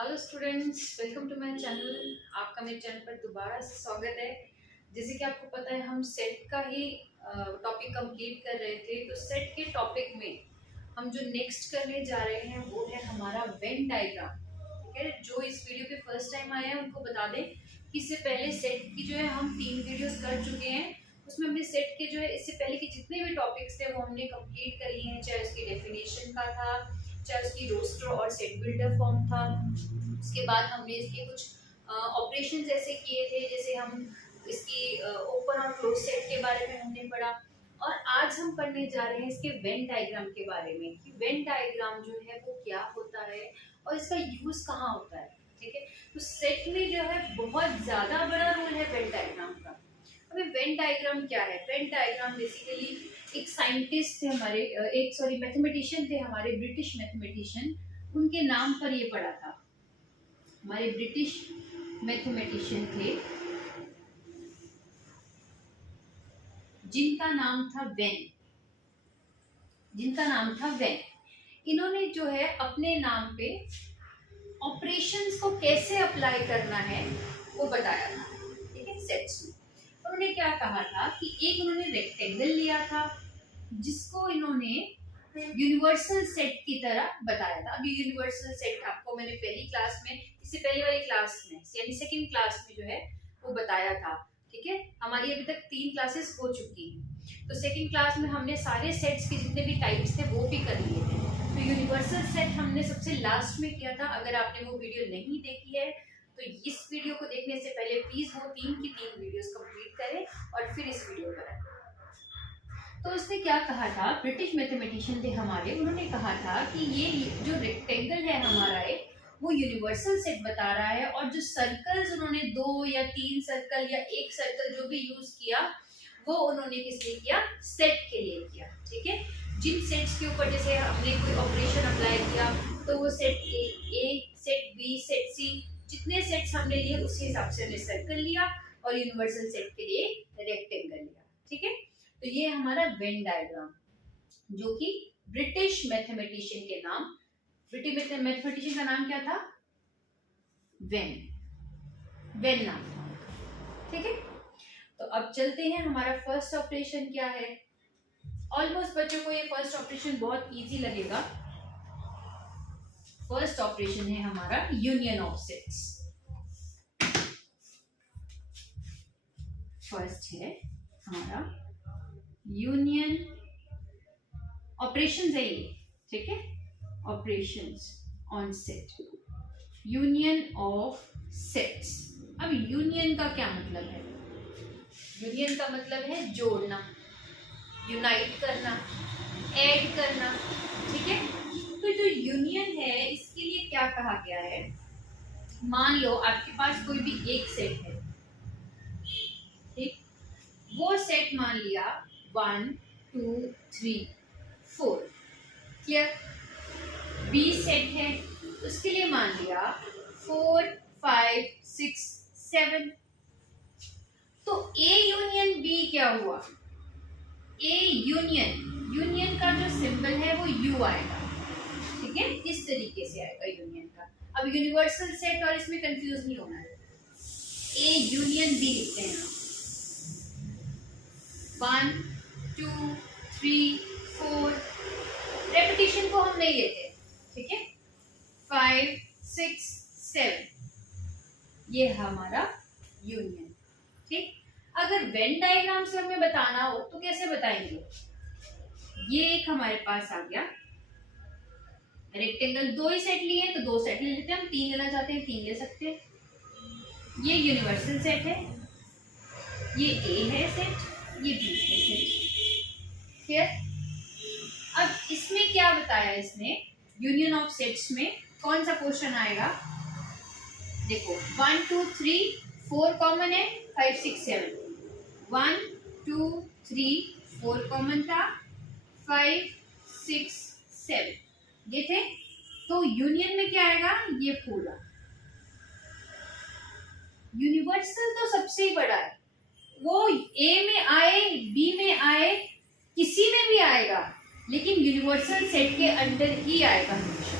Hello students, welcome to my channel. आपका मेरे channel पर दोबारा से स्वागत है। जैसे कि आपको पता है, हम सेट का ही टॉपिक कंप्लीट कर रहे थे। तो सेट के टॉपिक में हम जो नेक्स्ट करने जा रहे हैं वो है हमारा वेन डायग्राम। ठीक है, जो इस वीडियो पे फर्स्ट टाइम आए हैं उनको बता दें कि इससे पहले सेट की जो है हम 3 वीडियोस कर चुके हैं। उसमें हमने सेट के जो है इससे पहले के जितने भी टॉपिक्स थे वो हमने कंप्लीट कर लिए हैं, चाहे उसकी डेफिनेशन का था, चाहे उसकी रोस्टर और सेट बिल्डर फॉर्म था। उसके बाद हमने इसके कुछ ऑपरेशंस ऐसे किए थे, जैसे हम इसकी ओपन और क्लोज सेट के बारे में हमने पढ़ा। और आज हम पढ़ने जा रहे हैं इसके वेन डायग्राम के बारे में कि वेन डायग्राम जो है वो क्या होता है और इसका यूज कहाँ होता है। ठीक है, तो सेट में जो है बहुत ज्यादा बड़ा रोल है वेन डायग्राम का। अभी वेन डायग्राम क्या है? वेन डायग्राम बेसिकली एक साइंटिस्ट थे हमारे, मैथमेटिशियन थे हमारे, ब्रिटिश मैथमेटिशियन, उनके नाम पर ये पड़ा था। हमारे ब्रिटिश मैथमेटिशियन थे जिनका नाम था वेन। इन्होंने जो है अपने नाम पे ऑपरेशंस को कैसे अप्लाई करना है वो बताया था। ठीक है, सेट्स में उन्होंने क्या कहा था कि एक उन्होंने रेक्टेंगल लिया था जिसको इन्होंने यूनिवर्सल सेट की तरह बताया था। अभी यूनिवर्सल सेट आपको मैंने पहली क्लास में, इससे पहले वाली क्लास में यानी सेकंड क्लास में जो है वो बताया था। ठीक है, हमारी अभी तक 3 क्लासेस हो चुकी हैं। तो सेकंड क्लास में हमने सारे सेट्स के जितने भी टाइप्स थे वो भी कर लिए थे। तो यूनिवर्सल सेट हमने सबसे लास्ट में किया था। अगर आपने वो वीडियो नहीं देखी है तो इस वीडियो को देखने से पहले प्लीज वो 3 की 3 वीडियोस कंप्लीट करें और फिर इस वीडियो पर आए। तो उसने क्या कहा था, ब्रिटिश मैथमेटिशियन थे हमारे, उन्होंने कहा था कि ये जो रेक्टेंगल है हमारा वो यूनिवर्सल सेट बता रहा है। और जो सर्कल्स उन्होंने 2 या 3 सर्कल या एक सर्कल जो भी यूज किया वो उन्होंने किस लिए किया? सेट के लिए किया। ठीक है, जिन सेट्स के ऊपर जैसे हमने कोई ऑपरेशन अप्लाई किया तो वो set A, set B, set C, जितने सेट्स हमने लिए उसी हिसाब से हमने सर्कल लिया और यूनिवर्सल सेट के लिए रेक्टेंगल लिया। ठीक है, तो ये हमारा वेन डायग्राम जो कि ब्रिटिश मैथमेटिशियन के नाम, ब्रिटिश मैथमेटिशियन का नाम क्या था? वेन नाम था। ठीक है, तो अब चलते हैं, हमारा फर्स्ट ऑपरेशन क्या है। ऑलमोस्ट बच्चों को ये फर्स्ट ऑपरेशन बहुत इजी लगेगा। फर्स्ट ऑपरेशन है हमारा यूनियन ऑफ सेट्स। फर्स्ट है हमारा यूनियन ऑपरेशंस है ये। ठीक है, operations on set, union of sets. अब यूनियन का क्या मतलब है? यूनियन का मतलब है जोड़ना, यूनाइट करना, ऐड करना। ठीक है, तो जो यूनियन है इसके लिए क्या कहा गया है? मान लो आपके पास कोई भी एक सेट है। ठीक, वो सेट मान लिया 1 2 3 4। क्लियर? बी सेट है उसके लिए मान लिया 4 5 6 7। तो ए यूनियन बी क्या हुआ? ए यूनियन का जो सिंबल है वो यू आएगा। ठीक है, इस तरीके से आएगा यूनियन का। अब यूनिवर्सल सेट और इसमें कंफ्यूज नहीं होना है। ए यूनियन बी लिखते हैं 1 2 3 4। रेपिटेशन को हम नहीं लेते। ठीक है, 5 6 7, ये हमारा यूनियन। ठीक, अगर वेन डायग्राम से हमें बताना हो तो कैसे बताएंगे? ये एक हमारे पास आ गया रेक्टेंगल, 2 ही सेट लिए तो 2 सेट ले लेते हैं। हम 3 लेना चाहते हैं 3 ले सकते हैं। ये यूनिवर्सल सेट है, ये ए है सेट, ये बी है सेट। क्लियर? अब इसमें क्या बताया इसने? यूनियन ऑफ सेट्स में कौन सा क्वेश्चन आएगा? देखो 1 2 3 4 कॉमन है, 5 6 7। 1 2 3 4 कॉमन था, 5 6 7 ये थे। तो यूनियन में क्या आएगा? ये पूरा। यूनिवर्सल तो सबसे ही बड़ा है, वो ए में आए बी में आए किसी में भी आएगा, लेकिन यूनिवर्सल सेट के अंदर ही आएगा हमेशा।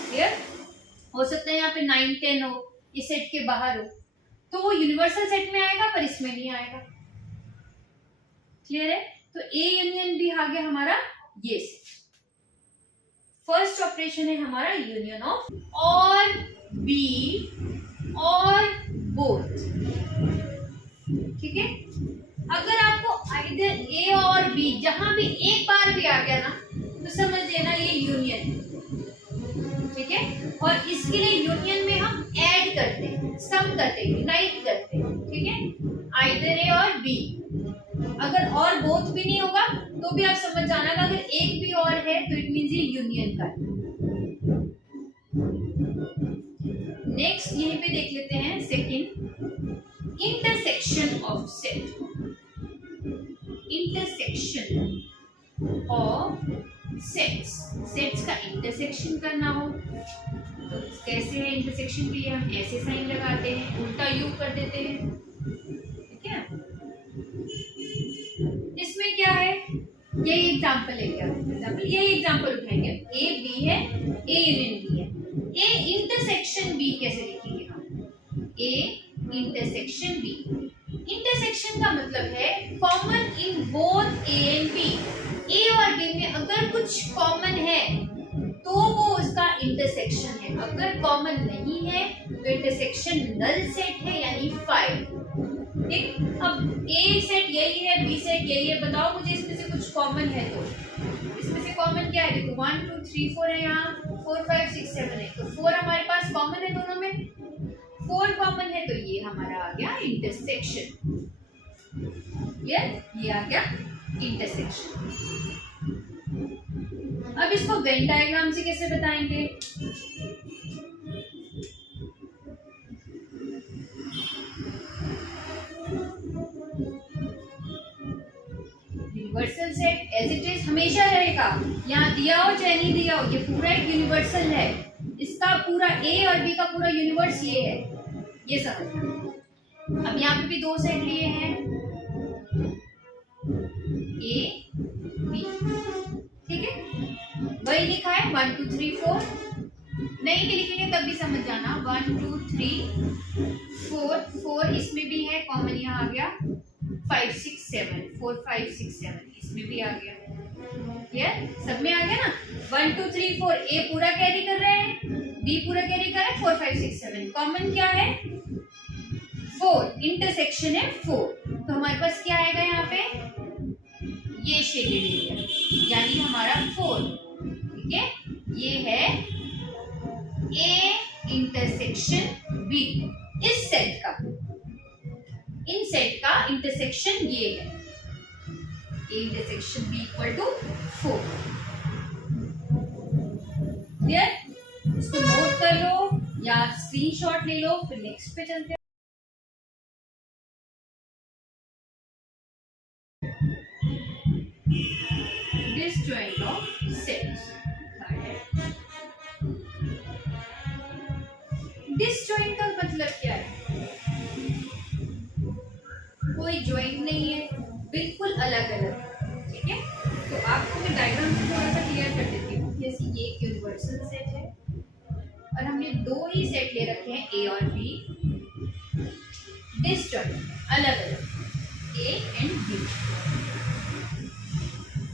क्लियर? हो सकता है यहाँ पे 9 10 हो, इस सेट के बाहर हो, तो वो यूनिवर्सल सेट में आएगा पर इसमें नहीं आएगा। क्लियर है? तो ए यूनियन बी आ गया हमारा ये सेट। फर्स्ट ऑपरेशन है हमारा यूनियन ऑफ और बी और बोथ। ठीक है? अगर आपको आइदर ए और बी जहां भी एक बार भी आ गया ना तो समझ लेना ये यूनियन है। ठीक है? और इसके लिए यूनियन में हम ऐड करते हैं, सम करते हैं, यूनाइट करते हैं। ठीक है? आइदर ए और बी। अगर और बोथ भी नहीं होगा तो भी आप समझ जाना कि अगर एक भी और है तो इट मींस ये यूनियन का है। नेक्स्ट यहीं पे देख लेते हैं second, intersection of set. Intersection of sets, sets का इंटरसेक्शन करना हो तो कैसे है इंटरसेक्शन के लिए? हम ऐसे साइन लगाते हैं, उल्टा यू कर देते हैं। ठीक है? इसमें क्या है, यही एग्जांपल है क्या? एग्जांपल यही एग्जांपल उठाएंगे। ए बी है, ए यूनियन बी है। ए इंटरसेक्शन बी कैसे लिखेंगे हम? ए इंटरसेक्शन बी। इंटरसेक्शन का मतलब है common in both A and B. A और बी में अगर कुछ कॉमन है तो वो उसका इंटरसेक्शन है, अगर कॉमन नहीं है तो इंटरसेक्शन नल सेट है यानी 5। ठीक? अब ए सेट यही है, बी सेट यही है, बताओ मुझे इसमें से कुछ कॉमन है तो? इसमें से कॉमन क्या है? देखो 1 2 3 4 है, यहाँ 4 5 6 7 है, तो 4 हमारे पास कॉमन है दोनों में। 4 कॉमन है तो ये हमारा आ गया इंटरसेक्शन। ये आ गया इंटरसेक्शन। अब इसको वेन डायग्राम से कैसे बताएंगे? Universal set as it is हमेशा रहेगा, यहाँ दिया हो चाहे नहीं दिया हो, ये पूरा एक यूनिवर्सल है। इसका पूरा ए और बी का पूरा यूनिवर्स ये है, ये समझना। अब यहाँ पे भी दो सेट लिए हैं, ए बी। ठीक है? वही लिखा है 1 2 3 4। नहीं भी लिखेंगे तब भी समझ जाना। 1 2 3 4 इसमें भी है कॉमन, यहाँ आ गया 5 6 7 4 5 6 7 इसमें भी आ गया। क्लियर? सब में आ गया ना? 1 2 3 4 ए पूरा कैरी कर रहे हैं, बी पूरा कैरी कर रहे हैं, 4 5 6 7 कॉमन क्या है? 4। इंटरसेक्शन है 4, तो हमारे पास क्या आएगा यहाँ पे? ये शेडेड एरिया यानी हमारा 4। ठीक है? ये है ए इंटरसेक्शन बी। इस सेट का, इन सेट का इंटरसेक्शन ये है, A intersection B equal to 4। Clear? इसको नोट कर लो या स्क्रीनशॉट ले लो, फिर नेक्स्ट पे चलते हैं। Disjoint of sets. डिसजॉइंट का मतलब क्या है? कोई जॉइंट नहीं है, बिल्कुल अलग अलग। ठीक है? तो आपको मैं डायग्राम से थोड़ा सा क्लियर कर देती हूँ। जैसे ये एक यूनिवर्सल सेट है और हमने दो ही सेट ले रखे हैं ए और बी, डिसजॉइंट अलग अलग, A and B.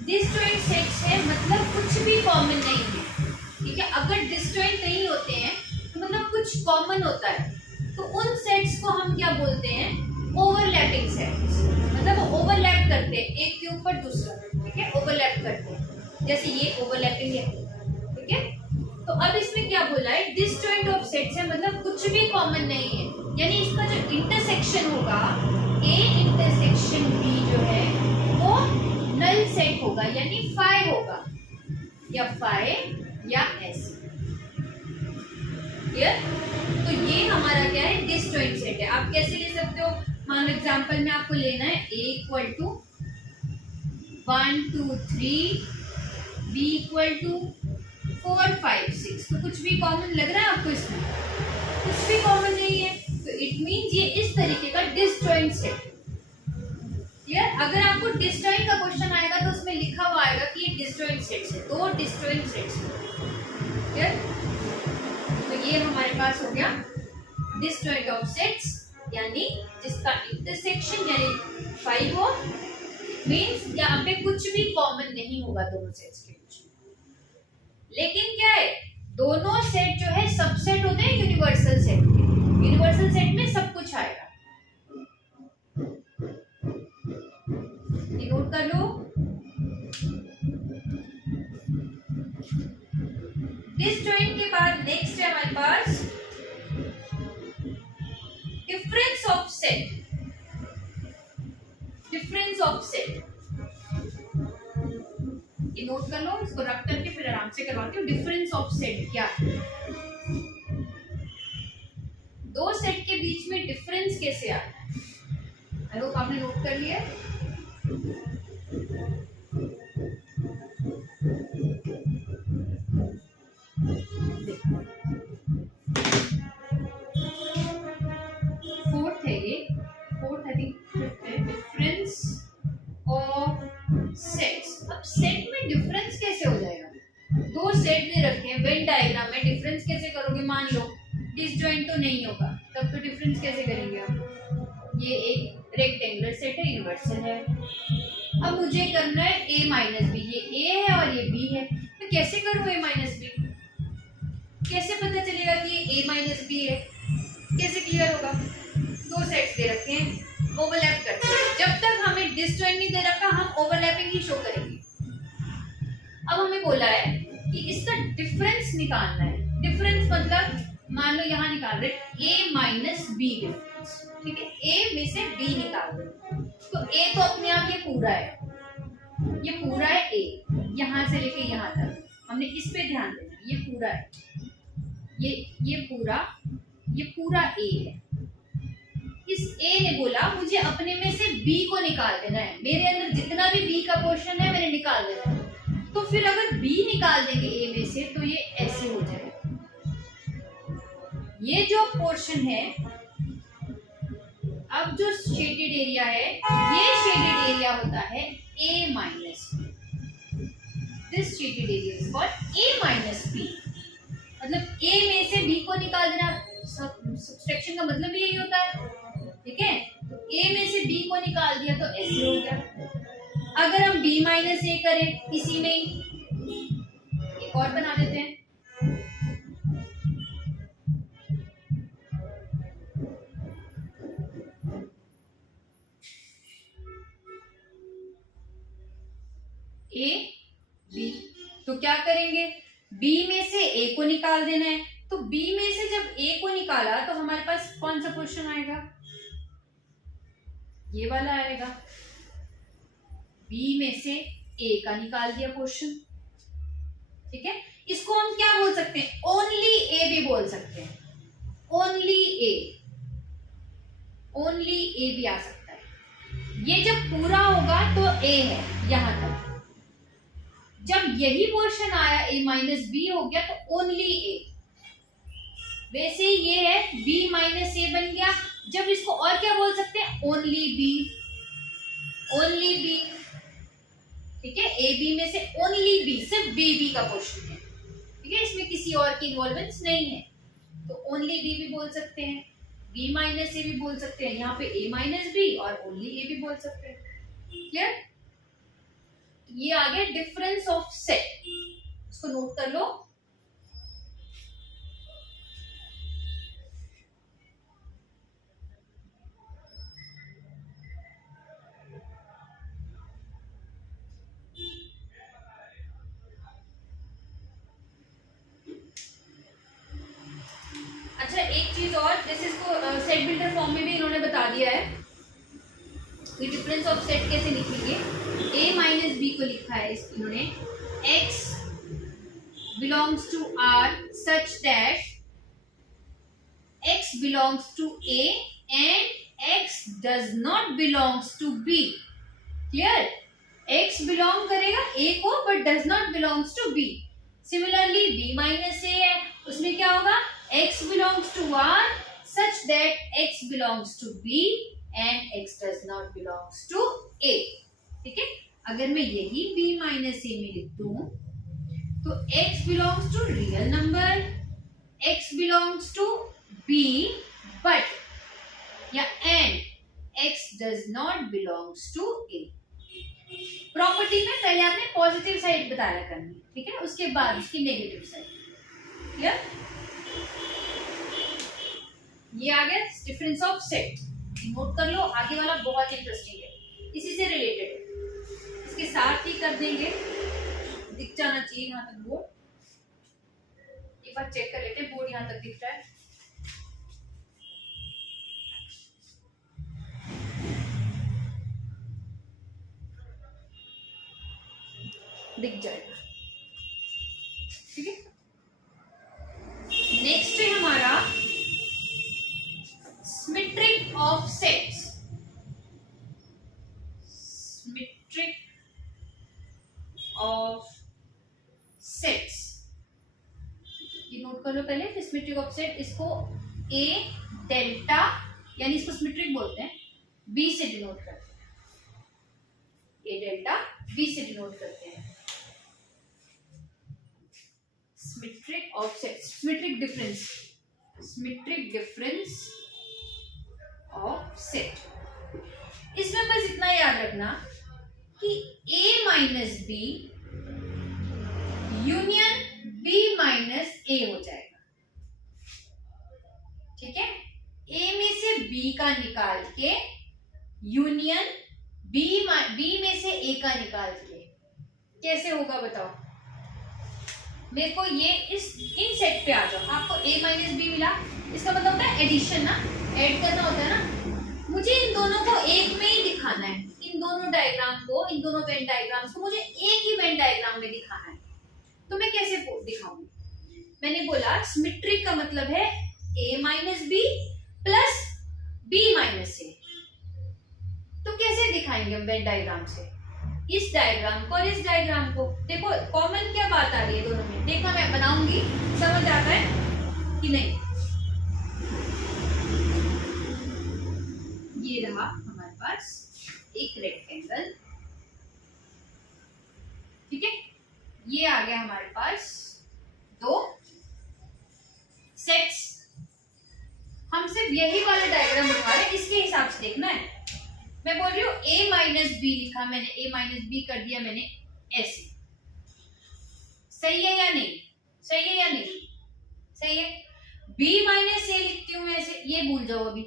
Disjoint sets है मतलब कुछ भी कॉमन नहीं है। ठीक है? अगर डिसजॉइंट नहीं होते हैं तो मतलब कुछ कॉमन होता है, तो उन सेट्स को हम क्या बोलते हैं? Overlapping sets. मतलब वो ओवरलैप करते हैं एक के ऊपर दूसरा। ठीक है? ओवरलैप करते हैं, जैसे ये ओवरलैपिंग है। ठीक है? तो अब इसमें क्या बोला है? डिसजॉइंट ऑफ सेट्स है मतलब कुछ भी कॉमन नहीं है, यानी इसका जो इंटरसेक्शन होगा ए इंटरसेक्शन बी जो है वो नल सेट होगा यानी 5 होगा, या 5 या ऐसे। क्लियर? तो ये हमारा क्या है? डिसजॉइंट सेट है। आप कैसे ले सकते हो? मान लो एग्जांपल में आपको लेना है a equal to 1 2 3, b equal to 4 5 6। तो कुछ भी कॉमन लग रहा है आपको इसमें? कुछ भी कॉमन नहीं है, तो इट मींस ये इस तरीके का डिसजॉइंट सेट। क्लियर? अगर आपको डिसजॉइंट का क्वेश्चन आएगा तो उसमें लिखा हुआ आएगा कि ये डिसजॉइंट सेट्स है, दो डिसजॉइंट सेट्स है। क्लियर? तो ये हमारे पास हो गया डिसजॉइंट ऑफ सेट्स, यानी जिसका इंटरसेक्शन यानी 5 हो, मींस यहाँ पे कुछ भी कॉमन नहीं होगा दोनों सेट्स के बीच में। लेकिन क्या है, दोनों सेट जो है सबसेट होते हैं यूनिवर्सल सेट के। यूनिवर्सल सेट में सब कुछ आएगा, नोट कर लो। डिसजॉइंट के बाद नेक्स्ट है हमारे पास difference of set. Difference of set ये नोट कर लो, इसको रख करके फिर आराम से करवाती हूँ। डिफरेंस ऑफ सेट क्या है, दो सेट के बीच में डिफरेंस कैसे आता है। आई होप आपने नोट कर लिया। फोर्थ है ये, फोर्थ आई थिंक फिफ्थ है, डिफरेंस ऑफ सेट्स। अब सेट में डिफरेंस कैसे हो जाएगा, दो सेट दे रखे हैं वेन डायग्राम में, डिफरेंस कैसे करोगे। मान लो डिसजॉइंट तो नहीं होगा, तब तो डिफरेंस कैसे करेंगे आप। ये एक रेक्टेंगुलर सेट है, यूनिवर्सल है। अब मुझे करना है a माइनस बी, ये a है और ये b है, तो कैसे करूँ a माइनस बी, कैसे पता चलेगा कि ये a माइनस बी है, कैसे क्लियर होगा। दो सेट्स दे रखे हैं, ओवरलैप करते हैं। जब तक हमें डिसजॉइंट नहीं दे रखा, हम ओवरलैपिंग ही शो करेंगे। अब हमें बोला है कि इसका डिफरेंस निकालना है। डिफरेंस मतलब मान लो यहाँ निकाल रहे a माइनस बी डिफरेंस, ठीक है। a में से b निकाल रहे, तो a तो अपने आप ये पूरा है, ये पूरा है a, यहाँ से लेके यहाँ तक हमने इस पे ध्यान देना, ये पूरा है, ये पूरा a है। इस a ने बोला मुझे अपने में से b को निकाल देना है, मेरे अंदर जितना भी b का पोर्शन है मैंने निकाल देना है। तो फिर अगर b निकाल देंगे a में से तो ये ऐसे हो जाएगा। ये जो पोर्शन है, अब जो शेडेड एरिया है, ये शेडेड एरिया होता है a minus B. This shaded area is called a minus B. मतलब a में से b को निकाल देना, सब्सट्रैक्शन का मतलब यही होता है, ठीक है। तो a में से b को निकाल दिया तो ऐसे हो गया। अगर हम b माइनस a करें, इसी में एक और बना देते हैं। a b, तो क्या करेंगे, b में से a को निकाल देना है। तो b में से जब a को निकाला तो हमारे पास कौन सा पोर्शन आएगा, ये वाला आएगा। b में से a का निकाल दिया पोर्शन, ठीक है। इसको हम क्या बोल सकते हैं, ओनली a भी बोल सकते हैं। ओनली a भी आ सकता है। ये जब पूरा होगा तो a है यहां तक। जब यही पोर्शन आया a माइनस बी हो गया तो ओनली a। वैसे ये है b माइनस a बन गया। जब इसको और क्या बोल सकते हैं, ओनली b, ठीक है। a b में से ओनली b, सिर्फ b का पोर्शन है, ठीक है। इसमें किसी और की इन्वॉल्वेंस नहीं है, तो ओनली b भी बोल सकते हैं, b माइनस a भी बोल सकते हैं, यहाँ पे a माइनस b और ओनली a भी बोल सकते हैं। क्लियर, ये आ गया डिफरेंस ऑफ सेट, इसको नोट कर लो। अच्छा, एक चीज और, जैसे इसको सेट बिल्डर फॉर्म में भी इन्होंने बता दिया है कि डिफरेंस ऑफ सेट कैसे लिखेंगे। a माइनस बी को लिखा है इन्होंने, x belongs to R such that x belongs to A and x does not belongs to B. Clear? x belong करेगा A को but does not belongs to B. Similarly B minus A है, उसमें क्या होगा, x belongs to R such that x belongs to B and x does not belongs to A. ठीक है। अगर मैं यही b माइनस a में लिख दूं तो x belongs to real number, x belongs to b but या and x does not belongs to a। Property में पहले आपने पॉजिटिव साइड बताया करनी, ठीक है, उसके बाद उसकी नेगेटिव साइड। क्लियर? ये आ गया डिफरेंस ऑफ सेट। नोट कर लो, आगे वाला बहुत इंटरेस्टिंग है, इसी से रिलेटेड है। इसके साथ ही कर देंगे, दिख जाना चाहिए यहाँ तक बोर्ड। एक बार चेक कर लेते हैं बोर्ड यहाँ तक दिख रहा है। दिख जाएगा, ठीक है। नेक्स्ट है हमारा symmetric of sets. Symmetric of sets, ये नोट कर लो पहले। फिर सिमेट्रिक ऑफ सेट, इसको ए डेल्टा यानी इसको सिमेट्रिक बोलते हैं, बी से डिनोट करते हैं। ए डेल्टा बी से डिनोट करते हैं। Symmetric of set, symmetric difference, symmetric difference of set. इसमें बस इतना याद रखना कि a minus B union b minus A हो जाएगा, ठीक है। a में से b का निकाल के यूनियन b में से a का निकाल के कैसे होगा बताओ। मेरे को ये इन सेट पे आ जाओ, आपको a माइनस बी मिला, इसका मतलब होता है एडिशन ना, ऐड करना होता है ना। मुझे इन दोनों को एक में ही दिखाना है, इन दोनों डायग्राम को, इन दोनों वेन डायग्राम्स को मुझे एक ही वेन डायग्राम में दिखाना है। तो मैं कैसे दिखाऊंगी? मैंने बोला सिमेट्रिक का मतलब है a minus B plus b minus A. तो कैसे दिखाएंगे हम वेन डायग्राम से? इस डायग्राम को और इस डायग्राम को देखो, कॉमन क्या बात आ रही है दोनों में, देखना मैं बनाऊंगी, समझ आता है कि नहीं। ये रहा हमारे पास एक रेक्टेंगल, ठीक है। ये आ गया हमारे पास दो सेट्स। हम सिर्फ यही वाला डायग्राम उठा रहे हैं, इसके हिसाब से देखना है। मैं बोल रही हूँ a माइनस बी लिखा मैंने, a माइनस बी कर दिया मैंने ऐसे, सही है या नहीं? सही है या नहीं? सही है। b माइनस ए लिखती हूँ मैं ऐसे, ये भूल जाओ अभी,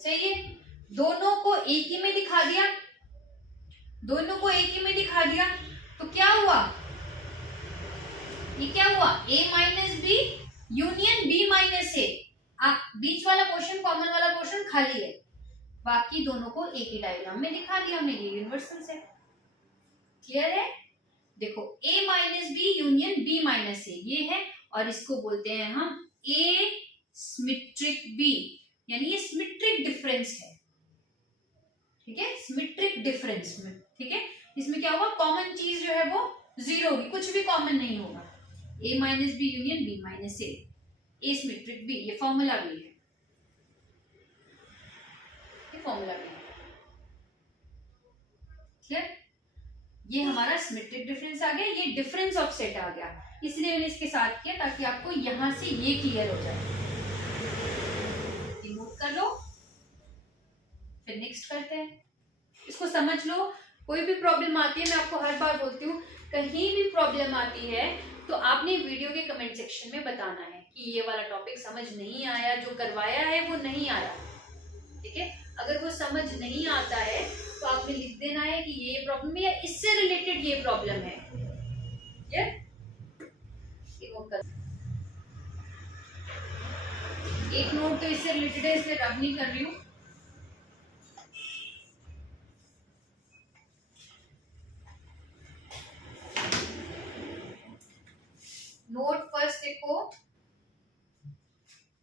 सही है। दोनों को एक ही में दिखा दिया, दोनों को एक ही में दिखा दिया, तो क्या हुआ? ये क्या हुआ? a minus B union b minus A. बीच वाला पोर्शन, कॉमन वाला पोर्शन खाली है, बाकी दोनों को एक ही डायग्राम में दिखा दिया हमने। ये यूनिवर्सल है, क्लियर है? देखो a minus B union b minus A ये है, और इसको बोलते हैं हम a सिमेट्रिक b, यानी ये सिमेट्रिक डिफरेंस है, ठीक है। सिमेट्रिक डिफरेंस में, ठीक है, इसमें क्या होगा? कॉमन चीज जो है वो जीरो होगी, कुछ भी कॉमन नहीं होगा। a minus B union b minus A, A symmetric B, ये फॉर्मूला भी है, ये फॉर्मूला भी है, क्लियर? ये हमारा सिमेट्रिक डिफरेंस आ गया, ये डिफरेंस ऑफ सेट आ गया, इसलिए मैंने इसके साथ किया ताकि आपको यहां से ये क्लियर हो जाए। नोट कर लो, फिर नेक्स्ट करते हैं। इसको समझ लो, कोई भी प्रॉब्लम आती है, मैं आपको हर बार बोलती हूँ, कहीं भी प्रॉब्लम आती है तो आपने वीडियो के कमेंट सेक्शन में बताना है कि ये वाला टॉपिक समझ नहीं आया, जो करवाया है वो नहीं आया, ठीक है। अगर वो समझ नहीं आता है तो आपने लिख देना है कि ये प्रॉब्लम है या इससे रिलेटेड ये प्रॉब्लम है, क्लियर? एक नोट तो इससे रिलेटेड है, इसलिए रब नहीं कर रही हूँ। नोट फर्स्ट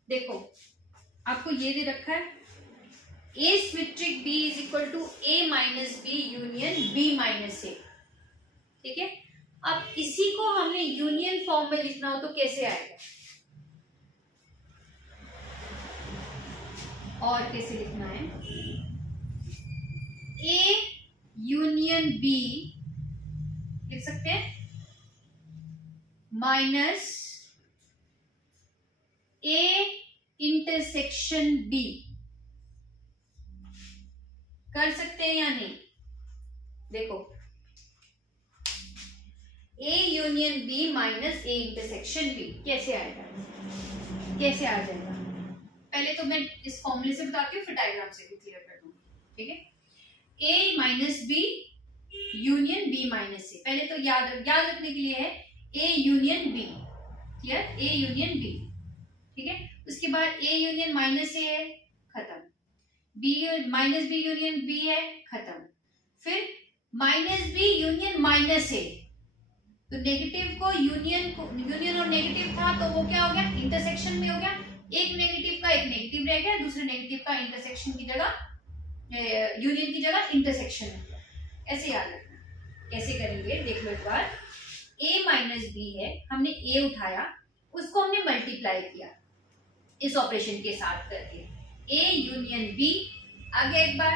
देखो आपको ये दे रखा है a symmetric b is equal to a minus B union b minus A, ठीक है। अब इसी को हमने यूनियन फॉर्म में लिखना हो तो कैसे आएगा, और कैसे लिखना है? a यूनियन b लिख सकते हैं, माइनस ए इंटरसेक्शन बी। कर सकते हैं या नहीं? देखो, A union B minus A intersection B कैसे आएगा, कैसे आ जाएगा? पहले तो मैं इस फॉर्मूले से बताती हूँ, फिर डायग्राम से भी क्लियर कर दूंगी, ठीक है। A minus B union B minus A, पहले तो याद रखने के लिए है A union B, clear, A union B, ठीक है। उसके बाद ए यूनियन माइनस ए है, खत्म। B minus B union B है, खत्म। फिर minus B union minus A, तो नेगेटिव को यूनियन और नेगेटिव था तो वो क्या हो गया, इंटरसेक्शन में हो गया। एक नेगेटिव का एक नेगेटिव रह गया, दूसरे नेगेटिव का इंटरसेक्शन की जगह, यूनियन की जगह इंटरसेक्शन हो गया। ऐसे याद रखना। कैसे करेंगे देख लो एक बार। a माइनस बी है, हमने a उठाया, उसको हमने मल्टीप्लाई किया इस ऑपरेशन के साथ करके, a यूनियन b आ गया एक बार।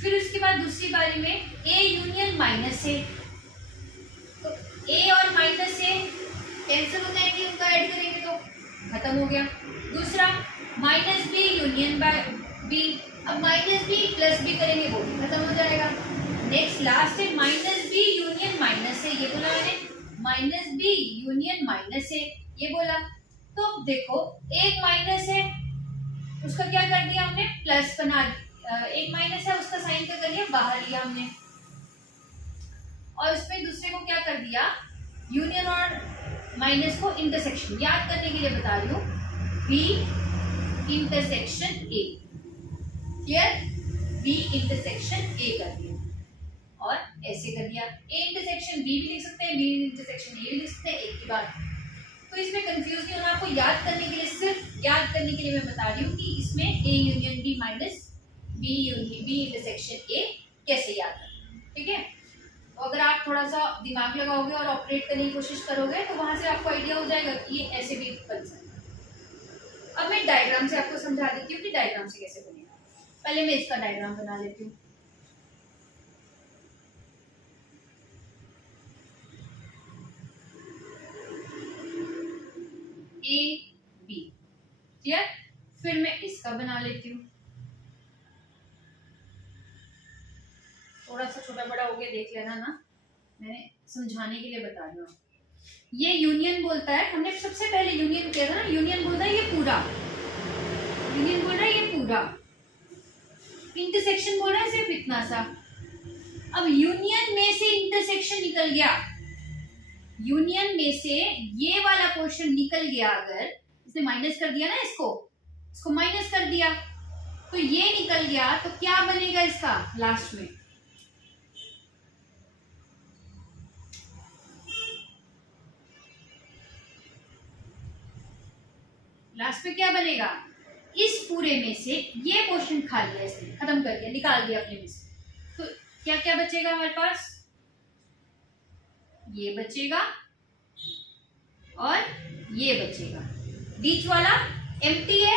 फिर उसके बाद दूसरी बारी में a यूनियन माइनस a, तो a और माइनस a कैंसिल हो जाएंगे, उनका ऐड करेंगे तो खत्म हो गया। दूसरा minus b union by b, अब माइनस b प्लस b करेंगे वो भी खत्म हो जाएगा। नेक्स्ट लास्ट है minus b union minus a, ये बोला मैंने, minus b union minus a ये बोला। तो देखो एक माइनस है उसका क्या कर दिया हमने, प्लस बना, एक माइनस है उसका साइन क्या कर लिया, बाहर लिया हमने, और उसमें दूसरे को क्या कर दिया, यूनियन और माइनस को इंटरसेक्शन, याद करने के लिए बता रही हूँ, B intersection A, clear, B intersection A कर दिया और ऐसे कर दिया। ए इंटरसेक्शन बी भी लिख सकते हैं, बी इंटरसेक्शन ए भी लिख सकते हैं, एक ही बात। तो इसमें कंफ्यूज नहीं होना, आपको याद करने के लिए, सिर्फ याद करने के लिए मैं बता रही हूँ कि इसमें A union B minus B union B intersection A कैसे याद करना, ठीक है। तो अगर आप थोड़ा सा दिमाग लगाओगे और ऑपरेट करने की कोशिश करोगे तो वहां से आपको आइडिया हो जाएगा कि ये ऐसे भी बन सकता है। अब मैं डायग्राम से आपको समझा देती हूँ कि डायग्राम से कैसे बनेगा। पहले मैं इसका डायग्राम बना लेती हूँ। A B, clear. फिर मैं इसका बना लेती हूँ, थोड़ा सा छोटा बड़ा हो गया देख लेना ना, मैंने समझाने के लिए बता रही हूँ। ये यूनियन बोलता है, हमने सबसे पहले यूनियन किया था ना, यूनियन बोलता है ये पूरा, यूनियन बोल रहा है ये पूरा, इंटरसेक्शन बोल रहा है सिर्फ इतना सा। अब यूनियन में से इंटरसेक्शन निकल गया, यूनियन में से ये वाला पोर्शन निकल गया, अगर इसने माइनस कर दिया ना, इसको माइनस कर दिया तो ये निकल गया, तो क्या बनेगा इसका लास्ट में, लास्ट में क्या बनेगा, इस पूरे में से ये पोर्शन खा लिया इसने, खत्म कर दिया, निकाल दिया अपने में से, तो क्या क्या बचेगा हमारे पास, ये बचेगा और ये बचेगा, बीच वाला एम्प्टी है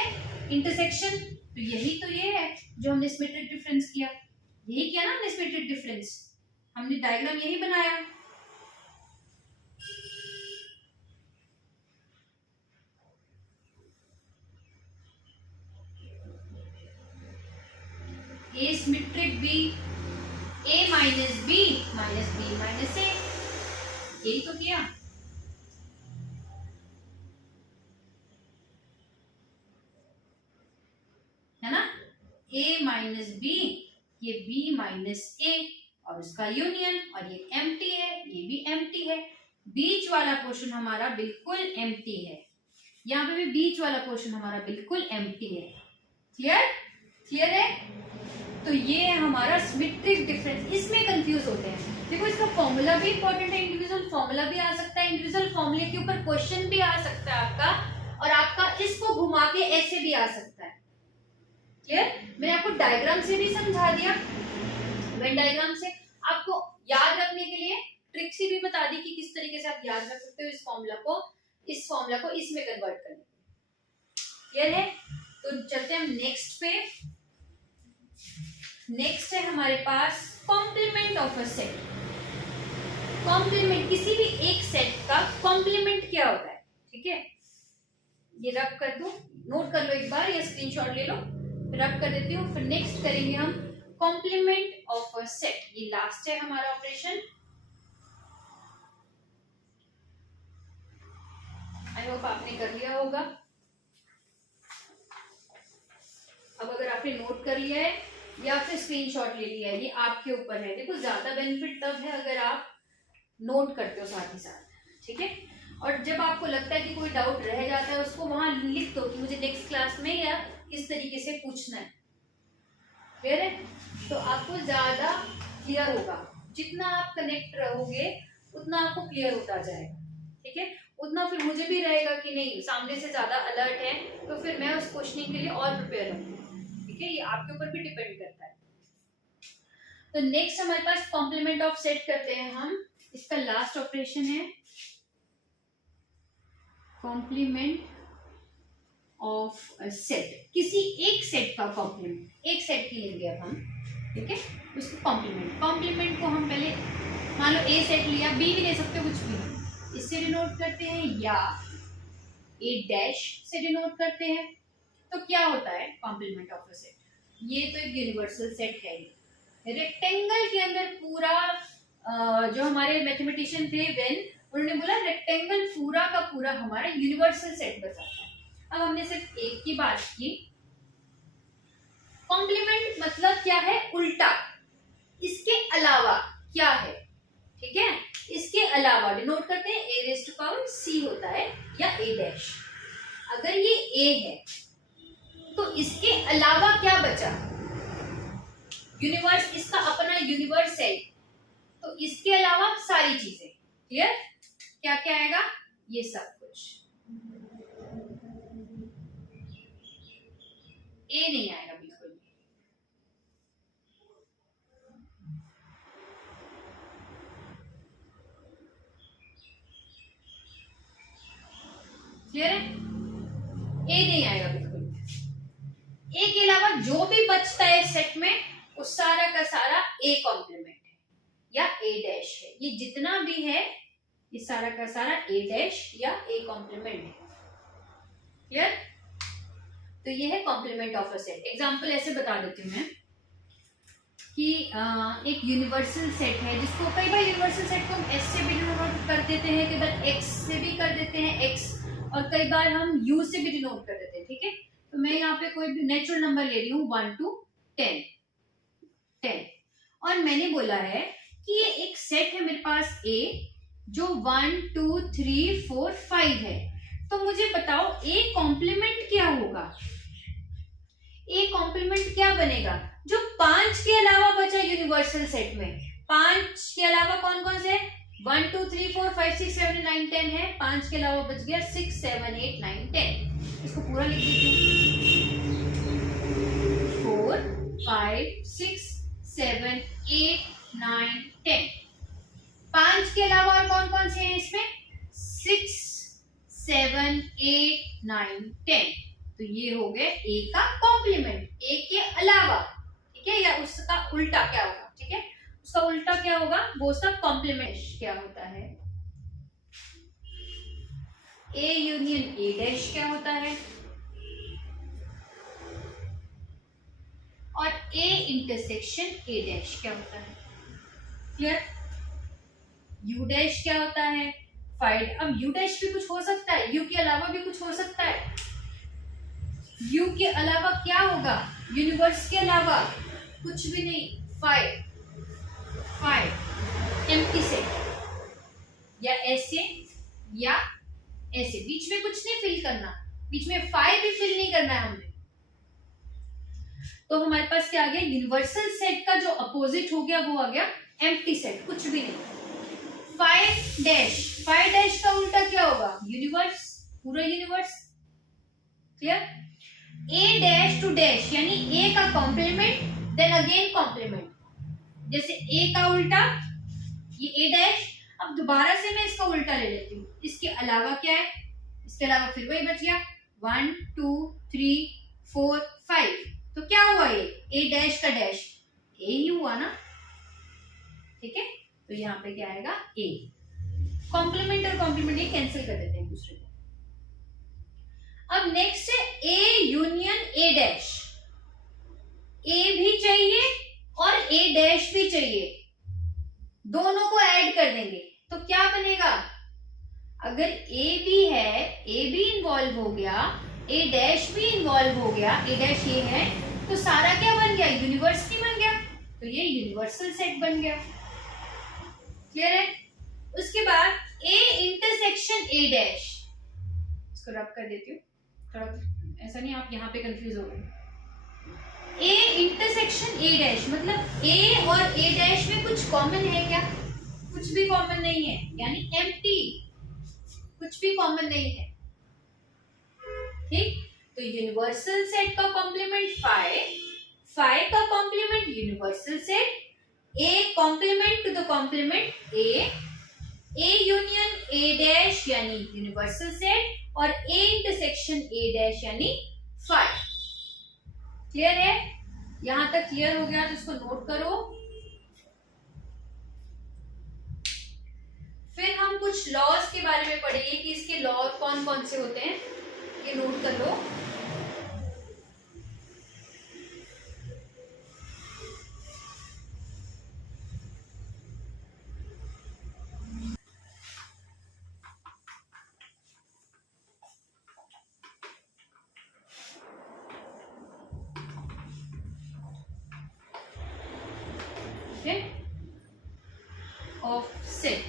इंटरसेक्शन, तो यही तो ये है जो हमने सिमेट्रिक डिफरेंस किया, यही किया ना हमने सिमेट्रिक डिफरेंस, हमने डायग्राम यही बनाया। ए सिमेट्रिक बी, ए माइनस बी माइनस ए, यही तो किया। है ना, ए माइनस बी, ये बी माइनस ए और उसका यूनियन, और ये एम्प्टी है, ये भी एम्प्टी है, बीच वाला पोर्शन हमारा बिल्कुल एम्प्टी है, यहाँ पे भी बीच वाला पोर्शन हमारा बिल्कुल एम्प्टी है, क्लियर है। तो ये है हमारा सिमेट्रिक डिफरेंस। इसमें कंफ्यूज होते हैं, देखो इसका फॉर्मूला भी इंपॉर्टेंट है, इंडिविजुअल फॉर्मूला भी आ सकता है, इंडिविजुअल फॉर्मूले के ऊपर क्वेश्चन भी आ सकता है आपका, और आपका इसको घुमा के ऐसे भी आ सकता है, क्लियर। मैंने आपको डायग्राम से भी समझा दिया, वेन डायग्राम से आपको याद रखने के लिए ट्रिक से भी बता दी कि किस तरीके से आप याद रख सकते हो इस फॉर्मूला को इसमें कन्वर्ट करने, क्लियर है। तो चलते हैं हम नेक्स्ट पे। नेक्स्ट है हमारे पास complement of a set. Complement, किसी भी एक सेट का कॉम्प्लीमेंट क्या होता है, ठीक है। ये रब कर दो, नोट कर लो एक बार या स्क्रीनशॉट ले लो, रब कर देती हूँ। फिर नेक्स्ट करेंगे हम कॉम्प्लीमेंट ऑफ अ सेट। ये लास्ट है हमारा ऑपरेशन। आई होप आपने कर लिया होगा। अब अगर आपने नोट कर लिया है या फिर स्क्रीनशॉट ले लिया है, ये आपके ऊपर है। देखो ज्यादा बेनिफिट तब है अगर आप नोट करते हो साथ ही साथ, ठीक है। और जब आपको लगता है कि कोई डाउट रह जाता है, उसको वहां लिख दो कि मुझे नेक्स्ट क्लास में या इस तरीके से पूछना है। क्लियर है? तो आपको ज्यादा क्लियर होगा। जितना आप कनेक्ट रहोगे उतना आपको क्लियर होता जाएगा, ठीक है। उतना फिर मुझे भी रहेगा कि नहीं, सामने से ज्यादा अलर्ट है, तो फिर मैं उस क्वेश्चनिंग के लिए और प्रिपेयर रहूंगी, ठीक है। ये आपके ऊपर भी डिपेंड करता है। तो नेक्स्ट हमारे पास कॉम्प्लीमेंट ऑफ सेट करते हैं हम। इसका लास्ट ऑपरेशन है कॉम्प्लीमेंट ऑफ सेट। किसी एक सेट का कॉम्प्लीमेंट, एक सेट की लेंगे अब हम, ठीक है। उसको कॉम्प्लीमेंट, कॉम्प्लीमेंट को हम पहले मान लो ए सेट लिया, बी भी ले सकते हो, कुछ भी इससे डिनोट करते हैं या ए डैश से डिनोट करते हैं। तो क्या होता है कॉम्प्लीमेंट ऑफ अ सेट? ये तो एक यूनिवर्सल सेट है। रेक्टेंगल के अंदर पूरा जो हमारे मैथमेटिशियन थे वेन, उन्होंने बोला रेक्टेंगल पूरा का पूरा हमारा यूनिवर्सल सेट बताता है। अब हमने सिर्फ एक की बात की। कॉम्प्लीमेंट मतलब क्या है? उल्टा, इसके अलावा क्या है, ठीक है। इसके अलावा डिनोट करते हैं ए रेज़ टू पावर सी होता है या ए डैश। अगर ये ए है तो इसके अलावा क्या बचा? यूनिवर्स, इसका अपना यूनिवर्स है, तो इसके अलावा सारी चीजें। क्लियर? क्या क्या आएगा? ये सब कुछ। ए नहीं आएगा बिल्कुल भी। क्लियर है? ए नहीं आएगा बिल्कुल। ए के अलावा जो भी बचता है सेट में, वो सारा का सारा ए कॉम्प्लीमेंट है या ए डैश है। ये जितना भी है ये सारा का सारा ए डैश या ए कॉम्प्लीमेंट है। क्लियर? तो ये है complement of a set. Example ऐसे बता देती हूँ मैं कि एक यूनिवर्सल सेट है, जिसको कई बार यूनिवर्सल सेट को हम एस से भी डिनोट कर देते हैं, कई बार एक्स से भी कर देते हैं एक्स, और कई बार हम यू से भी डिनोट कर देते हैं, ठीक है। तो मैं यहाँ पे कोई भी नेचुरल नंबर ले रही हूँ 1 to 10, और मैंने बोला है कि ये एक सेट है मेरे पास ए, जो 1 2 3 4 5 है। तो मुझे बताओ ए कॉम्प्लीमेंट क्या होगा? ए कॉम्प्लीमेंट क्या बनेगा? जो 5 के अलावा बचा यूनिवर्सल सेट में, 5 के अलावा कौन कौन से? 1 2 3 4 5 6 7 9 10 है। 5 के अलावा बच गया 6 7 8 9 10। इसको पूरा लिख देती हूँ। 4 5 6 7 8 9 10। 5 के अलावा और कौन कौन से हैं इसमें? 6 7 8 9 10। तो ये हो गए ए का कॉम्प्लीमेंट, ए के अलावा, ठीक है। या उसका उल्टा क्या होगा, ठीक है। उसका उल्टा क्या होगा? वो उसका कॉम्प्लीमेंट क्या होता है? ए यूनियन ए डैश क्या होता है? और ए इंटरसेक्शन ए डैश क्या होता है? क्लियर? यू डैश क्या होता है? फाइंड। अब यू डैश भी कुछ हो सकता है, यू के अलावा भी कुछ हो सकता है। यू के अलावा क्या होगा? यूनिवर्स के अलावा कुछ भी नहीं। 5 एम्प्टी सेट, या ऐसे या ऐसे, बीच में कुछ नहीं फिल करना, बीच में 5 भी फिल नहीं करना है हमने। तो हमारे पास क्या आ गया? यूनिवर्सल सेट का जो अपोजिट हो गया वो आ गया एम्प्टी सेट, कुछ भी नहीं। 5 डैश का उल्टा क्या होगा? यूनिवर्स, पूरा universe. Clear? A dash two dash यानी ए का कॉम्प्लीमेंट देन अगेन कॉम्प्लीमेंट। जैसे ए का उल्टा ये ए डैश, अब दोबारा से मैं इसका उल्टा ले लेती हूँ। इसके अलावा क्या है? इसके अलावा फिर वही बच गया 1 2 3 4 5। तो क्या हुआ? ये ए डैश का डैश ए ही हुआ ना, ठीक है। तो यहाँ पे क्या आएगा ए। कॉम्प्लीमेंट और कॉम्प्लीमेंट ये कैंसिल कर देते हैं दूसरे को। अब नेक्स्ट है ए यूनियन ए डैश। ए भी चाहिए और ए डैश भी चाहिए, दोनों को ऐड कर देंगे तो क्या बनेगा? अगर ए भी है, ए भी इन्वॉल्व हो गया, ए डैश भी इन्वॉल्व हो गया, ए डैश ये है, तो सारा क्या बन गया? यूनिवर्सिटी बन गया। तो ये यूनिवर्सल सेट बन गया। क्लियर है? उसके बाद ए इंटरसेक्शन ए डैश, इसको रब कर देती हूँ थोड़ा, ऐसा नहीं आप यहाँ पे कंफ्यूज हो गए। ए इंटरसेक्शन ए डैश मतलब ए और ए डैश में कुछ कॉमन है क्या? कुछ भी कॉमन नहीं है, यानी एम्प्टी, कुछ भी कॉमन नहीं है। ठीक, तो यूनिवर्सल सेट का कॉम्प्लीमेंट फाइव, फाइव का complement universal set, A complement to the complement A union A dash यानी यूनिवर्सल सेट, और ए इंटरसेक्शन ए डैश यानी फाइव। क्लियर है? यहां तक क्लियर हो गया तो इसको नोट करो। फिर हम कुछ लॉज के बारे में पढ़ेंगे कि इसके लॉ कौन कौन से होते हैं, ये नोट कर लो। ऑफ सेट,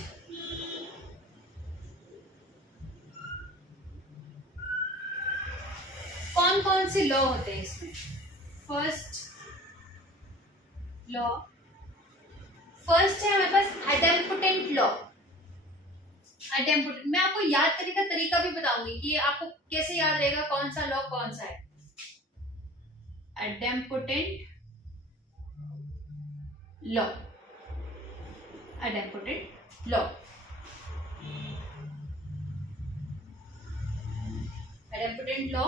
कौन कौन से लॉ होते हैं इसमें? फर्स्ट लॉ, फर्स्ट है हमारे पास एडेम्पोटेंट लॉ। एडेम्पोटेंट मैं आपको याद करने का तरीका भी बताऊंगी कि आपको कैसे याद रहेगा कौन सा लॉ कौन सा है। Idempotent law, idempotent law, idempotent law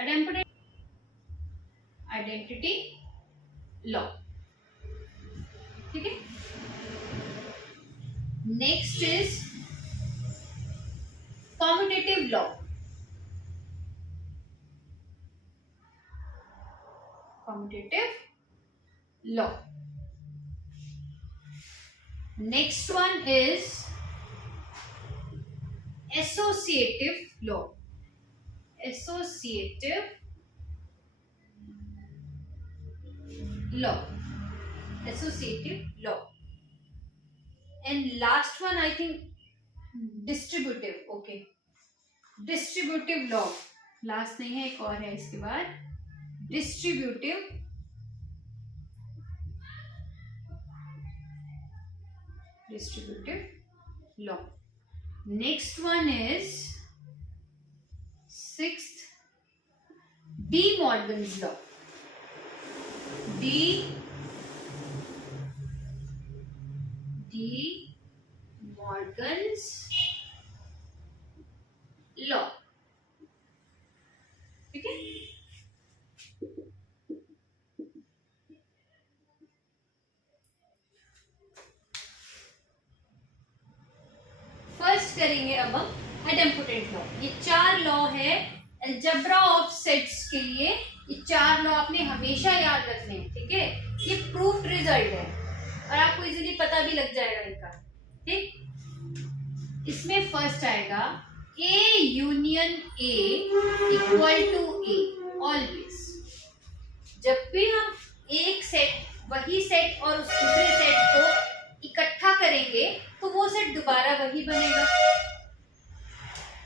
idempotent identity law. ठीक है, next is commutative law. Commutative law. Next one is associative law. एसोसिएटिव law, associative law, and last one I think distributive. Okay, distributive law last नहीं है, एक और है इसके बाद distributive law. Next one is sixth, De Morgan's law. De Morgan's law. ठीक है, फर्स्ट करेंगे अब हम एडेम्पोटेंट लॉ। ये चार लॉ है अलजेब्रा ऑफ सेट्स के लिए, ये चार लॉ आपने हमेशा याद रखने हैं। ठीक है, ये प्रूफ्ड रिजल्ट है और आपको इजीली पता भी लग जाएगा इनका। ठीक, इसमें फर्स्ट आएगा A union A equal to A always. जब भी हम एक सेट, वही सेट और उस दूसरे सेट को इकट्ठा करेंगे तो वो सेट दोबारा वही बनेगा।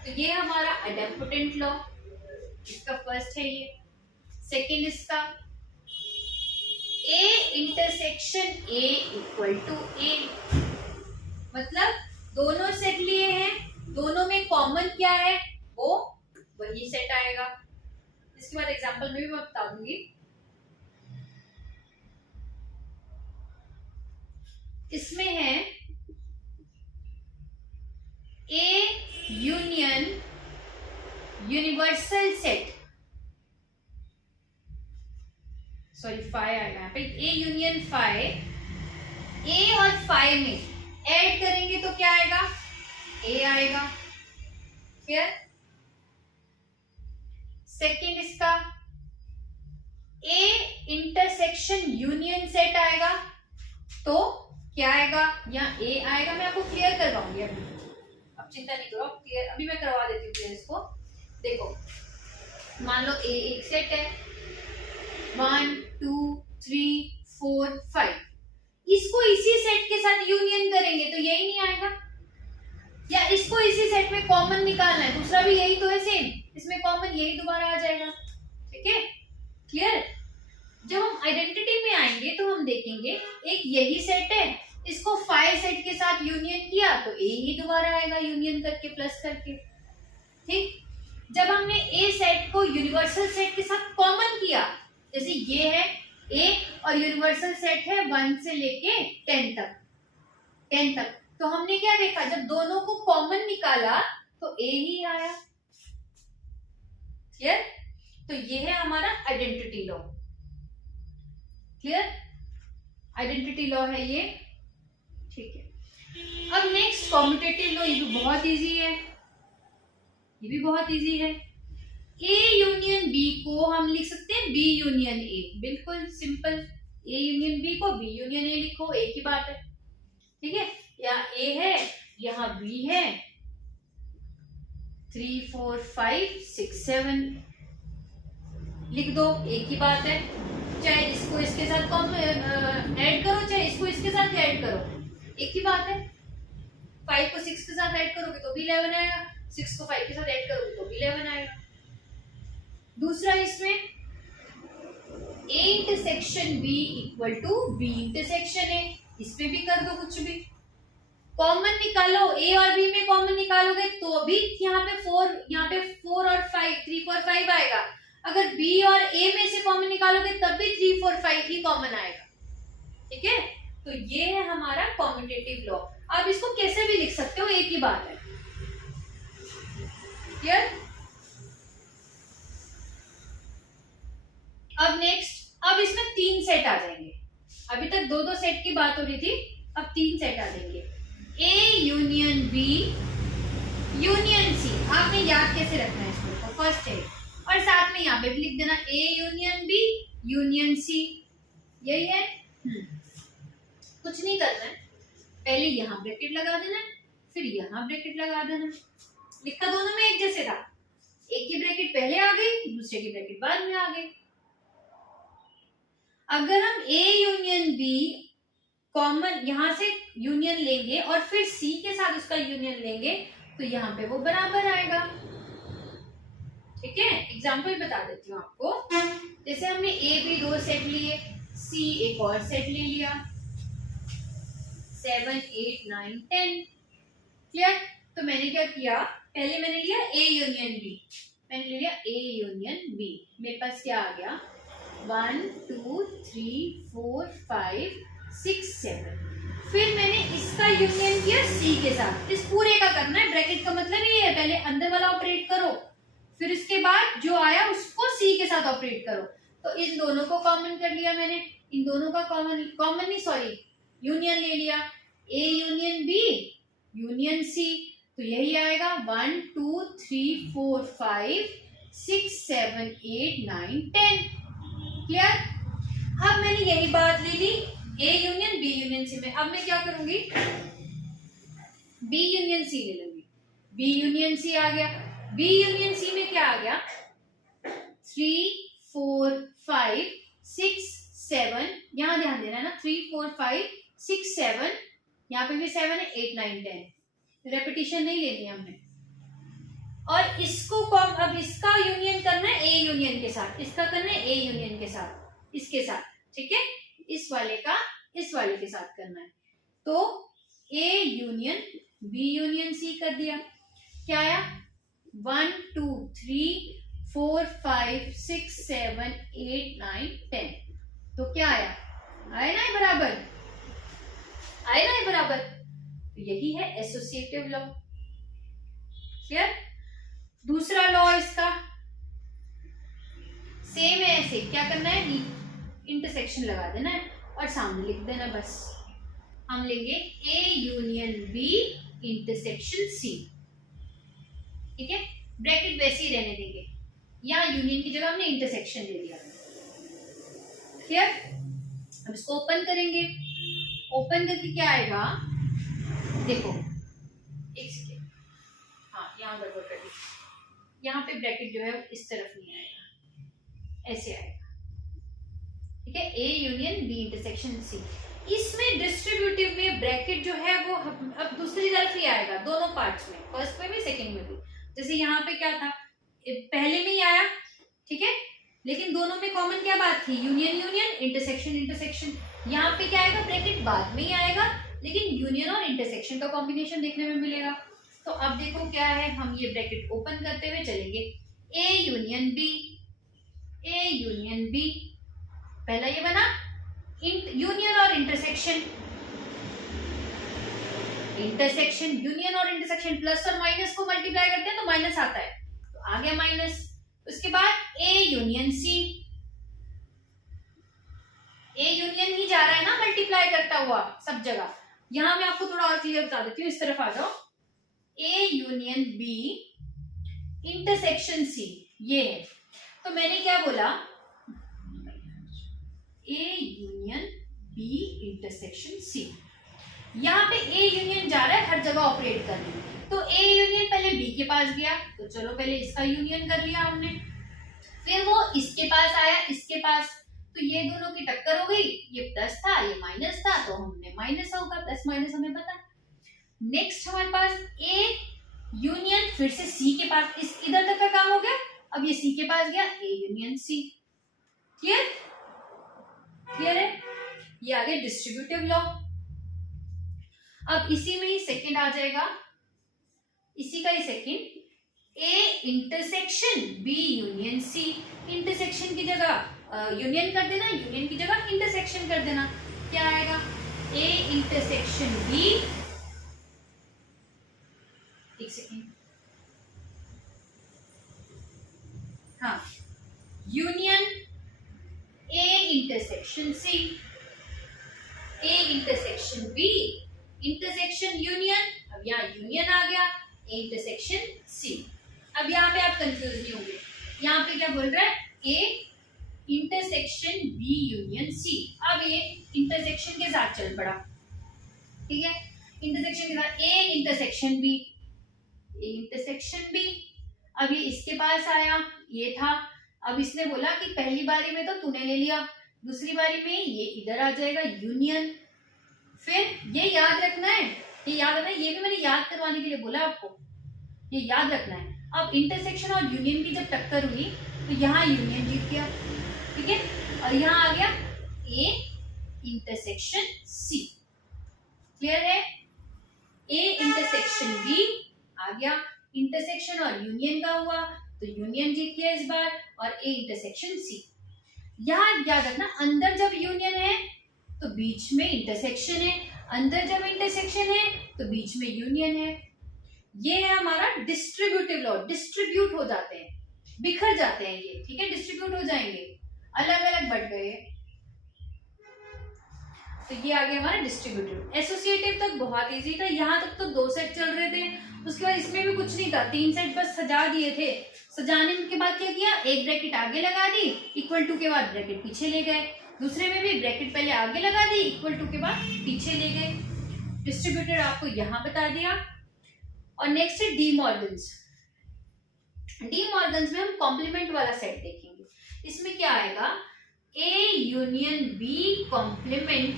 तो ये हमारा एडेम्पोटेंट लॉ, इसका फर्स्ट है ये। सेकेंड इसका A intersection A equal to A, मतलब दोनों सेट लिए हैं, दोनों में कॉमन क्या है? वो वही सेट आएगा। इसके बाद एग्जांपल में भी मैं बता दूंगी। इसमें है A union universal set. Sorry phi आएगा यहाँ पे, ए यूनियन फाई, ए और फाई में ऐड करेंगे तो क्या आएगा, ए आएगा। क्लियर। सेकेंड इसका ए इंटरसेक्शन यूनियन सेट आएगा तो क्या आएगा, यहाँ ए आएगा। मैं आपको क्लियर करवाऊंगी अभी, अब चिंता नहीं करो, क्लियर अभी मैं करवा देती हूँ क्लियर इसको। देखो मान लो ए एक सेट है 1 2 3 4 5, इसको इसी सेट के साथ यूनियन करेंगे तो यही नहीं आएगा, या इसको इसी सेट में कॉमन निकालना है, दूसरा भी यही तो है सेम, इसमें कॉमन यही दोबारा आ जाएगा। ठीक है, क्लियर। जब हम आइडेंटिटी में आएंगे तो हम देखेंगे एक यही सेट है, इसको 5 सेट के साथ यूनियन किया तो ए ही दोबारा आएगा यूनियन करके प्लस करके। ठीक, जब हमने ए सेट को यूनिवर्सल सेट के साथ कॉमन किया, जैसे ये है ए और यूनिवर्सल सेट है 1 से लेके 10 तक, तो हमने क्या देखा, जब दोनों को कॉमन निकाला तो ए ही आया। क्लियर। तो ये है हमारा identity law. Clear, identity law है ये। ठीक है, अब नेक्स्ट कॉम्यूटेटिव लॉ, ये भी बहुत इजी है, ये भी बहुत इजी है। ए यूनियन बी को हम लिख सकते हैं बी यूनियन ए, बिल्कुल सिंपल। ए यूनियन बी को बी यूनियन ए लिखो, एक ही बात है। ठीक है, यहाँ ए है यहाँ बी है, 3 4 5 6 7 लिख दो, एक ही बात है। चाहे इसको इसके साथ ऐड करो, चाहे इसको इसके साथ ऐड करो, एक ही बात है। 5 को 6 के साथ ऐड करोगे तो भी 11 आएगा, 6 को 5 के साथ ऐड करोगे तो भी 11 आएगा। दूसरा इसमें A intersection B equal to B intersection A, इसमें भी कर दो कुछ भी, कॉमन निकालो। A और B में कॉमन निकालोगे तो भी यहाँ पे 4 और 5 3 4 5 आएगा। अगर B और A में से कॉमन निकालोगे तब भी 3 4 5 ही कॉमन आएगा। ठीक है, तो ये है हमारा कॉम्यूटेटिव लॉ। आप इसको कैसे भी लिख सकते हो, एक ही बात है। क्लियर। अब नेक्स्ट, अब इसमें 3 सेट आ जाएंगे। अभी तक 2 सेट की बात हो रही थी, अब 3 सेट आ जाएंगे। A union B union C, आपने याद कैसे रखना है इसको, तो फर्स्ट है, और साथ में यहाँ पे भी लिख देना A union B union C, यही है। कुछ नहीं करना है, पहले यहाँ ब्रैकेट लगा देना, फिर यहाँ ब्रैकेट लगा देना। लिखा दोनों में एक जैसे था, एक की ब्रैकेट पहले आ गई, दूसरे की ब्रैकेट बाद में आ गई। अगर हम ए यूनियन बी कॉमन यहां से यूनियन लेंगे और फिर सी के साथ उसका यूनियन लेंगे तो यहाँ पे वो बराबर आएगा। ठीक है, एग्जाम्पल बता देती हूँ आपको। जैसे हमने ए बी 2 सेट लिए, सी एक और सेट ले लिया, 7 8 9 10। क्लियर। तो मैंने क्या किया, पहले मैंने लिया ए यूनियन बी, मैंने लिया ए यूनियन बी, मेरे पास क्या आ गया 1 2 3 4 5 6 7। फिर मैंने इसका यूनियन किया सी के साथ, इस पूरे का करना है, ब्रैकेट का मतलब ये है पहले अंदर वाला ऑपरेट करो, फिर इसके बाद जो आया उसको सी के साथ ऑपरेट करो। तो इन दोनों को कॉमन कर लिया मैंने, इन दोनों का कॉमन नहीं सॉरी यूनियन ले लिया, A union B union C, तो यही आएगा 1 2 3 4 5 6 7 8 9 10। क्लियर। अब मैंने यही बात ले ली A union B union C में, अब मैं क्या करूंगी बी यूनियन सी ले लूंगी, बी यूनियन सी आ गया, बी यूनियन सी में क्या आ गया 3 4 5 6 7, यहां ध्यान देना है ना, 3 4 5 6 7, यहाँ पे भी 7 है, 8 9 10, रेपिटेशन नहीं लेनी हमने। और इसको अब इसका यूनियन करना है ए यूनियन के साथ, इसका करना है ए यूनियन के साथ, इसके साथ। ठीक है, इस वाले का इस वाले के साथ करना है, तो A union B union C कर दिया, क्या आया 1 2 3 4 5 6 7 8 9 10, तो क्या आया ना बराबर, आए ना बराबर, तो यही है एसोसिएटिव लॉ। क्लियर। दूसरा लॉ इसका सेम है, ऐसे क्या करना है इंटरसेक्शन लगा देना है और सामने लिख देना बस। हम लेंगे A union B intersection C, ठीक है, ब्रैकेट वैसे ही रहने देंगे, यहाँ यूनियन की जगह हमने इंटरसेक्शन दे दिया। क्लियर? अब इसको ओपन करेंगे, ओपन करके क्या आएगा, देखो एक सेकेंड, हाँ यहाँ गड़बड़ कर दी, यहाँ पे ब्रैकेट जो है इस तरफ नहीं आएगा, ऐसे आएगा, ठीक है, A union B intersection C. इसमें डिस्ट्रीब्यूटिव में ब्रैकेट जो है वो अब दूसरी तरफ ही आएगा, दोनों पार्ट्स में, फर्स्ट में भी सेकंड में भी। जैसे यहाँ पे क्या था, पहले में ही आया, ठीक है, लेकिन दोनों में कॉमन क्या बात थी, यूनियन यूनियन, इंटरसेक्शन इंटरसेक्शन। यहाँ पे क्या आएगा, ब्रैकेट बाद में ही आएगा, लेकिन यूनियन और इंटरसेक्शन का कॉम्बिनेशन देखने में मिलेगा। तो अब देखो क्या है, हम ये ब्रैकेट ओपन करते हुए चलेंगे, A union B, A union B, पहला ये बना यूनियन और इंटरसेक्शन, इंटरसेक्शन यूनियन और इंटरसेक्शन, प्लस और माइनस को मल्टीप्लाई करते हैं तो माइनस आता है, तो आ गया माइनस। उसके बाद ए यूनियन सी, ए यूनियन ही जा रहा है ना मल्टीप्लाई करता हुआ सब जगह। यहां मैं आपको थोड़ा और क्लियर बता देती हूँ, इस तरफ आ जाओ, A union B intersection C, ये है। तो मैंने क्या बोला, A union B intersection C, यहाँ पे ए यूनियन जा रहा है हर जगह ऑपरेट करने, तो ए यूनियन पहले बी के पास गया, तो चलो पहले इसका यूनियन कर लिया हमने, फिर वो इसके पास आया, इसके पास, तो ये दोनों की टक्कर हो गई, ये प्लस था ये माइनस था, तो हमने माइनस होगा, प्लस माइनस हमें पता। नेक्स्ट हमारे पास ए यूनियन फिर से सी के पास, इस इधर तक का काम हो गया, अब ये सी के पास गया, A union C. Clear? Clear है? ये आ गया डिस्ट्रीब्यूटिव लॉ। अब इसी में ही सेकंड आ जाएगा, इसी का ही second, A intersection B union C, intersection की जगह यूनियन कर देना, यूनियन की जगह इंटरसेक्शन कर देना, क्या आएगा, ए इंटरसेक्शन बी, एक सेकंड, हाँ, union A intersection C, A intersection B, intersection union, अब यहाँ यूनियन आ गया, इंटरसेक्शन सी। अब यहाँ पे आप कंफ्यूज नहीं होंगे, यहाँ पे क्या बोल रहा है, A intersection B union C, अब ये इंटरसेक्शन के साथ चल पड़ा, ठीक है, इंटरसेक्शन के साथ A intersection B, A intersection B, अब ये इसके पास आया, ये था, अब इसने बोला कि पहली बारी में तो तूने ले लिया, दूसरी बारी में ये इधर आ जाएगा यूनियन, फिर ये याद रखना है, ये याद रखना है, ये भी मैंने याद करवाने के लिए बोला आपको, ये याद रखना है। अब इंटरसेक्शन और यूनियन की जब टक्कर हुई तो यहाँ यूनियन जीत गया, ठीक है, और यहाँ आ गया ए इंटरसेक्शन सी। क्लियर है? ए इंटरसेक्शन बी आ गया, इंटरसेक्शन और यूनियन का हुआ तो यूनियन जीत गया इस बार, और ए इंटरसेक्शन सी। यहाँ याद रखना, अंदर जब यूनियन है तो बीच में इंटरसेक्शन है, अंदर जब इंटरसेक्शन है तो बीच में यूनियन है। ये है हमारा डिस्ट्रीब्यूटिव लॉ, डिस्ट्रीब्यूट हो जाते हैं, बिखर जाते हैं ये, ठीक है, डिस्ट्रीब्यूट हो जाएंगे, अलग अलग बढ़ गए, तो ये आ गया हमारा डिस्ट्रीब्यूटिव। एसोसिएटिव तक बहुत इजी था, यहाँ तक तो 2 सेट चल रहे थे, उसके बाद इसमें भी कुछ नहीं था, 3 सेट बस सजा दिए थे। सजाने के बाद क्या किया, एक ब्रैकेट आगे लगा दी, इक्वल टू के बाद ब्रैकेट पीछे ले गए, दूसरे में भी ब्रैकेट पहले आगे लगा दी, इक्वल टू के बाद पीछे ले गए। डिस्ट्रीब्यूटेड आपको यहाँ बता दिया। और नेक्स्ट है डी मॉर्गन्स। डी मॉर्गन्स में हम कॉम्प्लीमेंट वाला सेट देखेंगे। इसमें क्या आएगा, ए यूनियन बी कॉम्प्लीमेंट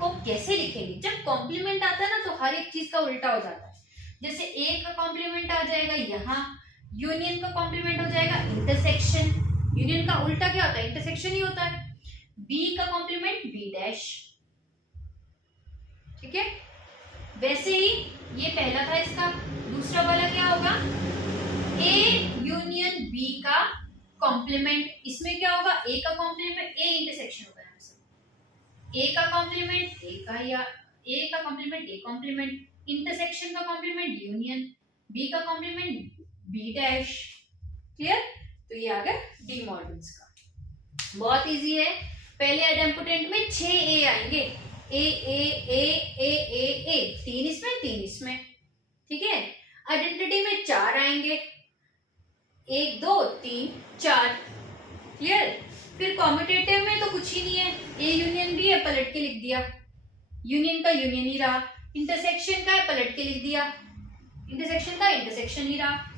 को कैसे लिखेंगे। जब कॉम्प्लीमेंट आता है ना तो हर एक चीज का उल्टा हो जाता है। जैसे ए का कॉम्प्लीमेंट आ जाएगा यहाँ, यूनियन का कॉम्प्लीमेंट हो जाएगा इंटरसेक्शन, यूनियन का उल्टा क्या होता है, इंटरसेक्शन ही होता है। बी का कॉम्प्लीमेंट बी डैश, ठीक है। वैसे ही ये पहला था इसका, दूसरा वाला क्या होगा, ए यूनियन बी का कॉम्प्लीमेंट, इसमें क्या होगा, ए का कॉम्प्लीमेंट ए इंटरसेक्शन होगा, ए का कॉम्प्लीमेंट ए का, या ए का कॉम्प्लीमेंट ए कॉम्प्लीमेंट, इंटरसेक्शन का कॉम्प्लीमेंट यूनियन, बी का कॉम्प्लीमेंट बी डैश। क्लियर? तो ये आ गया डी मॉर्गन्स का, बहुत इजी है। पहले आइडेम्पोटेंट में 6 ए आएंगे, ए ए ए ए ए ए, 3 इसमें 3 इसमें, ठीक है। आइडेंटिटी में 4 आएंगे, 1 2 3 4, क्लियर। फिर कॉम्यूटेटिव में तो कुछ ही नहीं है, ए यूनियन बी है, पलट के लिख दिया, यूनियन का यूनियन ही रहा, इंटरसेक्शन का है, पलट के लिख दिया, इंटरसेक्शन का इंटरसेक्शन ही रहा।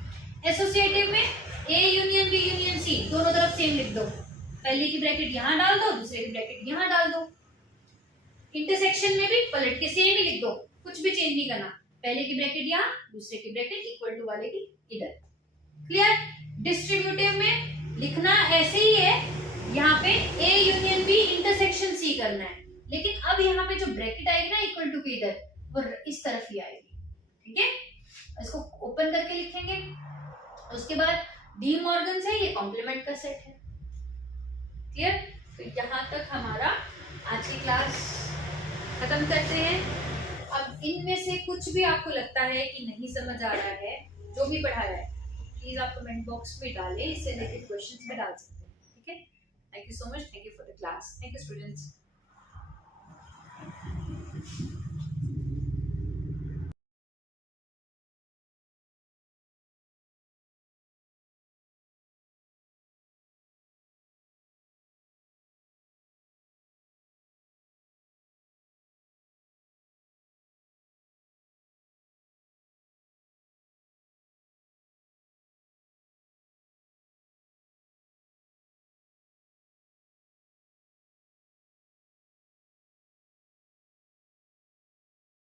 एसोसिएटिव में A union B union C, दोनों तरफ सेम लिख दो, पहले की ब्रैकेट यहां डाल दो, दूसरे की ब्रैकेट यहां डाल दो। इंटरसेक्शन में भी पलट के सेम ही लिख दो, कुछ भी चेंज नहीं करना, पहले की ब्रैकेट यहाँ, दूसरे की ब्रैकेट इक्वल टू वाले की इधर, क्लियर। डिस्ट्रीब्यूटिव में लिखना ऐसे ही है, यहाँ पे A union B intersection C करना है, लेकिन अब यहाँ पे जो ब्रैकेट आएगी ना इक्वल टू के इधर, वो इस तरफ ही आएगी, ठीक है। इसको ओपन करके लिखेंगे। उसके बाद डी मॉर्गन से ये कॉम्प्लीमेंट का सेट है, क्लियर। तो यहाँ तक हमारा आज की क्लास खत्म करते हैं। अब इनमें से कुछ भी आपको लगता है कि नहीं समझ आ रहा है, जो भी पढ़ाया है, प्लीज आप कमेंट बॉक्स में डालें, इससे रिलेटेड क्वेश्चंस में डाल सकते हैं, ठीक है। Thank you so much, thank you for the class, thank you students.